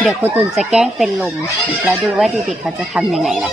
เดี๋ยวครูตุนจะแกล้งเป็นลม แล้วดูว่าเด็กๆเขาจะทำยังไงนะ